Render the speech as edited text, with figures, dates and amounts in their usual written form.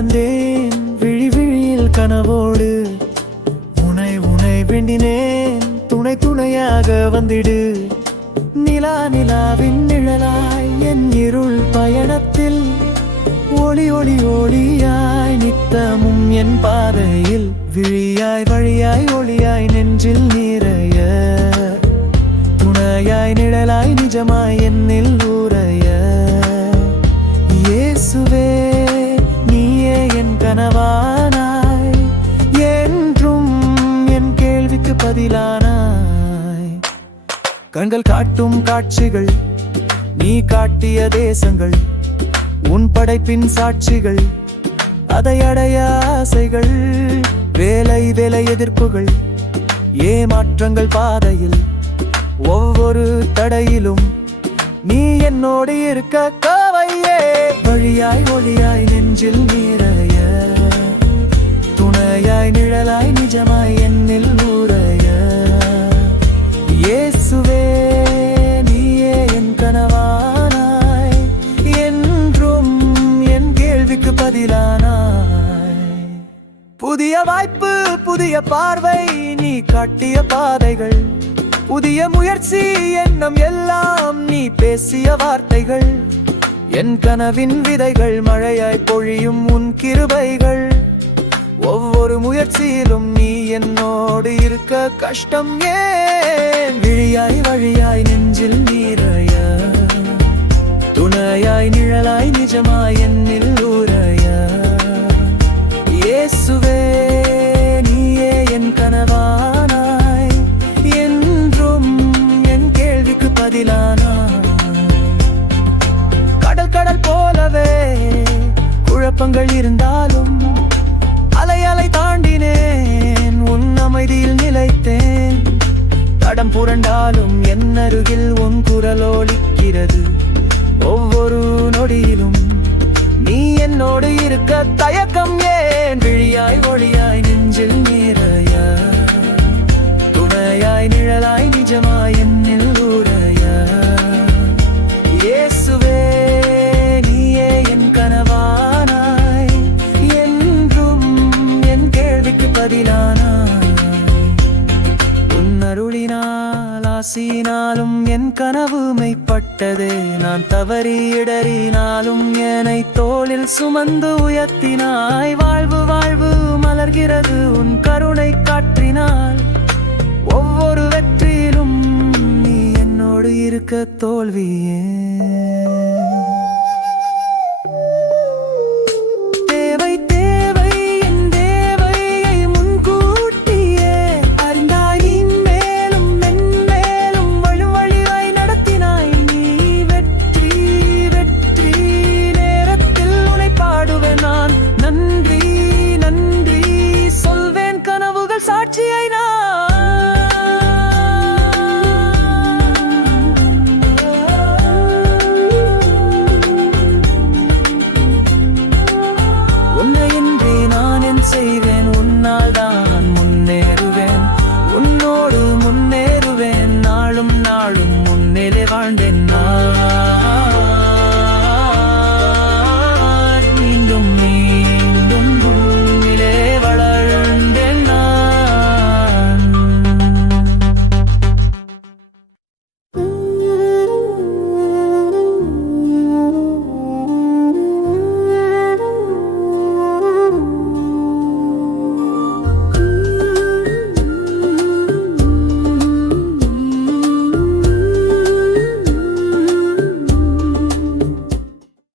நடந்தேன் விழி விழியில் கனவோடு. உனை உனை வேண்டினேன் துணை துணையாக வந்திடு. நிலா நிலாவின் நிழலாய் என் இருள் பயணத்தில் ஒளி ஒளி ஒளியாய் நித்தமும் என் பாதையில். விழியாய் வழியாய் ஒளியாய் நெஞ்சில் நிறைய. துணையாய் நிழலாய் நிஜமாய் என்னில் ஊரைய. இயேசுவே நீயே என் கனவானாய். என்றும் என் கேள்விக்கு பதிலானாய். கண்கள் காட்டும் காட்சிகள் நீ காட்டிய தேசங்கள். உன் படைப்பின் சாட்சிகள் அதை அடைய ஆசைகள். வேலை வேலை எதிர்ப்புகள் ஏமாற்றங்கள் பாதையில். ஒவ்வொரு தடையிலும் நீ என்னோடு இருக்க காவையே. வழியாய் ஒளியாய் நெஞ்சில் நிறைய. துணையாய் நிழலாய் நிஜமாய் என்னில் ஊரைய. இயேசுவே நீயே என் கனவானாய். என்றும் என் கேள்விக்கு பதிலானாய். புதிய வாய்ப்பு புதிய பார்வை நீ காட்டிய பாதைகள். புதிய முயற்சி எண்ணம் எல்லாம் நீ பேசிய வார்த்தைகள். என் கனவின் விதைகள் மழையாய் பொழியும் உன் கிருபைகள். ஒவ்வொரு முயற்சியிலும் நீ என்னோடு இருக்க கஷ்டம் ஏன். விழியாய் வழியாய் நெஞ்சில் நீரைய. துணையாய் நிழலாய் நிஜமாய் என்னில் ஊரைய. இயேசுவே நீயே என் கனவானாய். என்றும் என் கேள்விக்கு பதிலானாய். கடல் கடல் போலவே குழப்பங்கள் இருந்தாலும் அலை அலை தாண்டினேன். உன் அமைதியில் நிலைத்தேன். தடம் புரண்டாலும் என் அருகில் உன் குரல் ஒலிக்கிறது. ஒவ்வொரு நொடியிலும் நீ என்னோடு இருக்க தயக்கம் ஏன். விழியாய் ஒளியாய் நெஞ்சில் நிறைய. துணையாய் நிழலாய் நிஜமாய் என்னில் ஊரைய. இயேசுவே நீயே என் கனவானாய். என்றும் என் கேள்விக்கு பதிலானாய். உன் அருளினால் ஆசினாலும் என் கனவு மெய்ப்பட்டதே. நான் தவறி இடறினாலும் என்னை தோளில் சுமந்து உயர்த்தினாய். வாழ்வு வாழ்வு மலர்கிறது உன் கருணை காற்றினால். ஒவ்வொரு வெற்றியிலும் நீ என்னோடு இருக்க தோல்வியே. தேவை தேவை என் தேவையை முன்கூட்டியே அறிந்தாய். நீ மேலும் மென்மேலும் வழிவழியாய் நடத்தினாய். நீ வெற்றி வெற்றி நேரத்தில் உன்னை பாடுவேன் நான். நன்றி நன்றி சொல்வேன் கனவுகள் சாட்சியை நான். உன்னையின்றி நான் என் செய்வேன். உன்னால் தான் முன்னேறுவேன். உன்னோடு முன்னேறுவேன். நாளும் நாளும் முன்னிலை வாழ்ந்தேன் நான்.